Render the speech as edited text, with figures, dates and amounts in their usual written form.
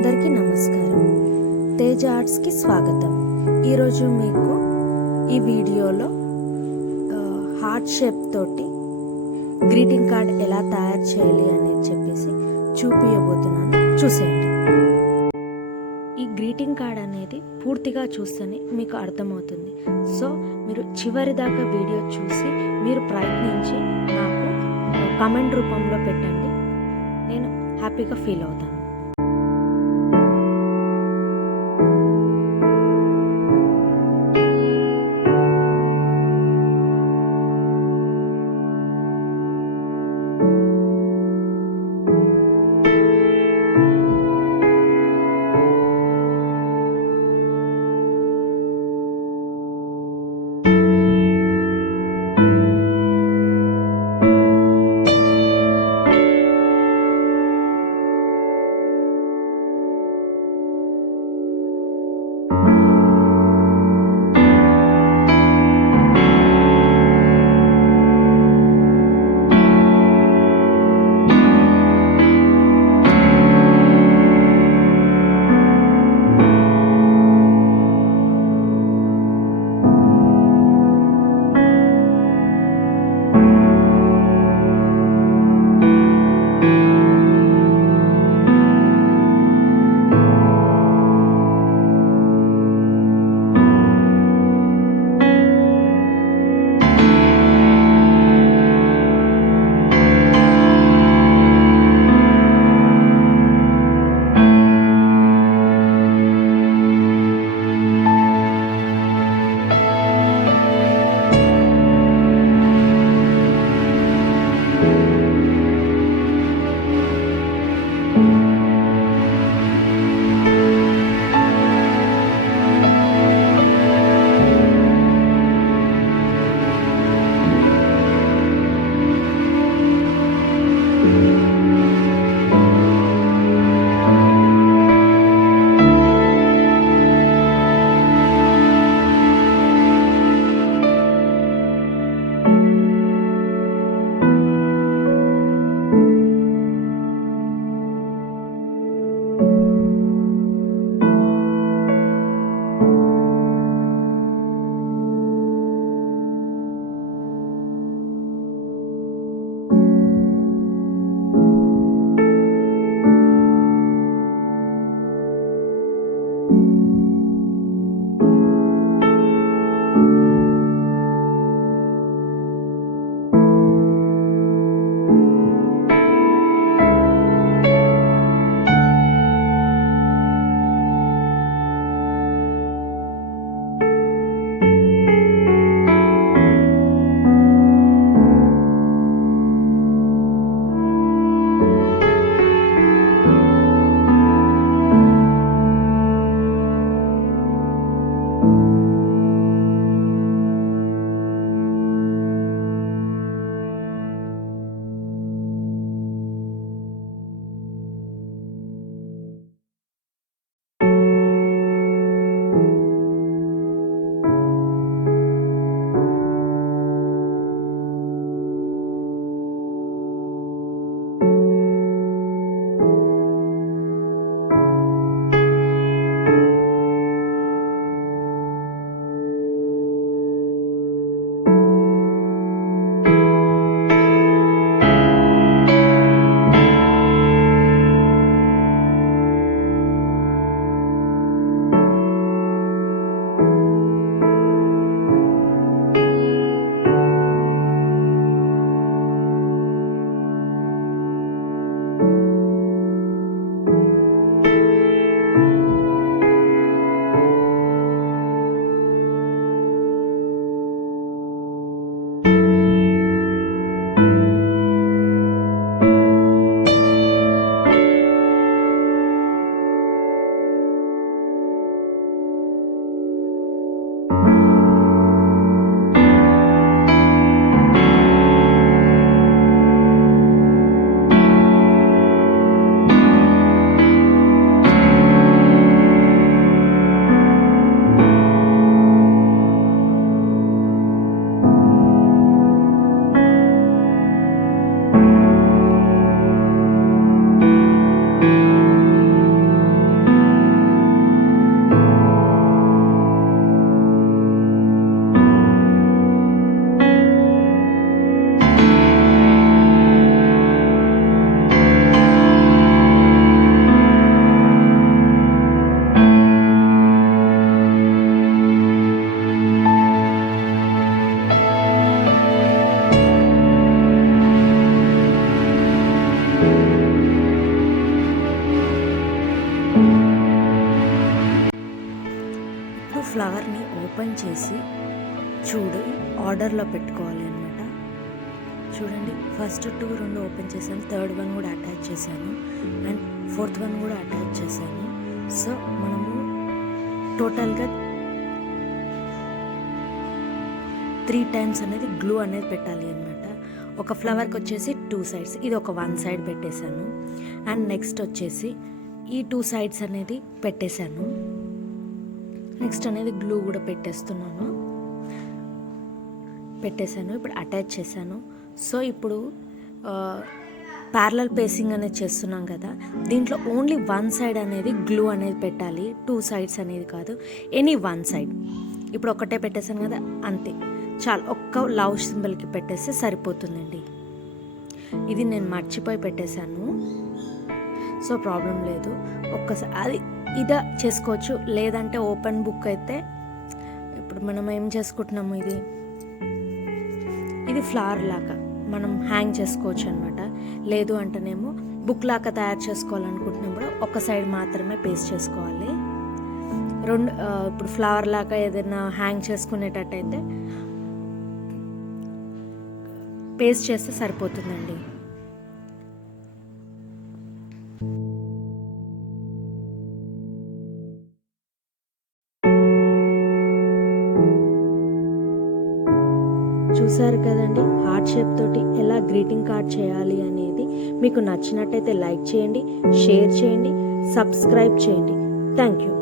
అందరికీ నమస్కారం. తేజ ఆర్ట్స్కి స్వాగతం. ఈరోజు మీకు ఈ వీడియోలో హార్ట్ షేప్ తోటి గ్రీటింగ్ కార్డ్ ఎలా తయారు చేయాలి అనేది చెప్పేసి చూపించబోతున్నాను. చూసేయండి. ఈ గ్రీటింగ్ కార్డ్ అనేది పూర్తిగా చూస్తేనే మీకు అర్థమవుతుంది. సో మీరు చివరి దాకా వీడియో చూసి మీరు ప్రయత్నించి నాకు కామెంట్ రూపంలో పెట్టండి. నేను హ్యాపీగా ఫీల్ అవుతాను. ఓపెన్ చేసి ఆర్డర్లో పెట్టుకోవాలి అనమాట. చూడండి, ఫస్ట్ 2 ఓపెన్ చేశాను, థర్డ్ వన్ కూడా అటాచ్ చేశాను అండ్ ఫోర్త్ వన్ కూడా అటాచ్ చేశాను. సో మనము టోటల్గా 3 టైమ్స్ అనేది గ్లూ అనేది పెట్టాలి అనమాట. ఒక ఫ్లవర్కి వచ్చేసి 2 సైడ్స్, ఇది ఒక 1 సైడ్ పెట్టేశాను అండ్ నెక్స్ట్ వచ్చేసి ఈ 2 సైడ్స్ అనేది పెట్టేశాను. నెక్స్ట్ అనేది గ్లూ కూడా పెట్టేశాను, ఇప్పుడు అటాచ్ చేశాను. సో ఇప్పుడు ప్యారలల్ పేసింగ్ అనేది చేస్తున్నాం కదా, దీంట్లో ఓన్లీ 1 సైడ్ అనేది గ్లూ అనేది పెట్టాలి, 2 సైడ్స్ అనేది కాదు, ఎనీ 1 సైడ్. ఇప్పుడు ఒకటే పెట్టేశాను కదా, అంతే చాలు, ఒక్క లవ్ సింబల్కి పెట్టేస్తే సరిపోతుందండి. ఇది నేను మర్చిపోయి పెట్టేశాను, సో ప్రాబ్లం లేదు. ఒక్కసారి అది ఇదా చేసుకోవచ్చు, లేదంటే ఓపెన్ బుక్ అయితే ఇప్పుడు మనం ఏం చేసుకుంటున్నాము, ఇది ఫ్లవర్ లాగా మనం హ్యాంగ్ చేసుకోవచ్చు అనమాట. లేదు అంటేనేమో బుక్ లాగా తయారు చేసుకోవాలనుకుంటున్నప్పుడు ఒక సైడ్ మాత్రమే పేస్ట్ చేసుకోవాలి. ఇప్పుడు ఫ్లవర్ లాగా ఏదైనా హ్యాంగ్ చేసుకునేటట్టయితే పేస్ట్ చేస్తే సరిపోతుందండి. చూసారు కదండి, హార్ట్ షేప్ తోటి ఎలా గ్రీటింగ్ కార్డ్ చేయాలి అనేది. మీకు నచ్చినట్టయితే లైక్ చేయండి, షేర్ చేయండి, సబ్స్క్రైబ్ చేయండి. Thank you.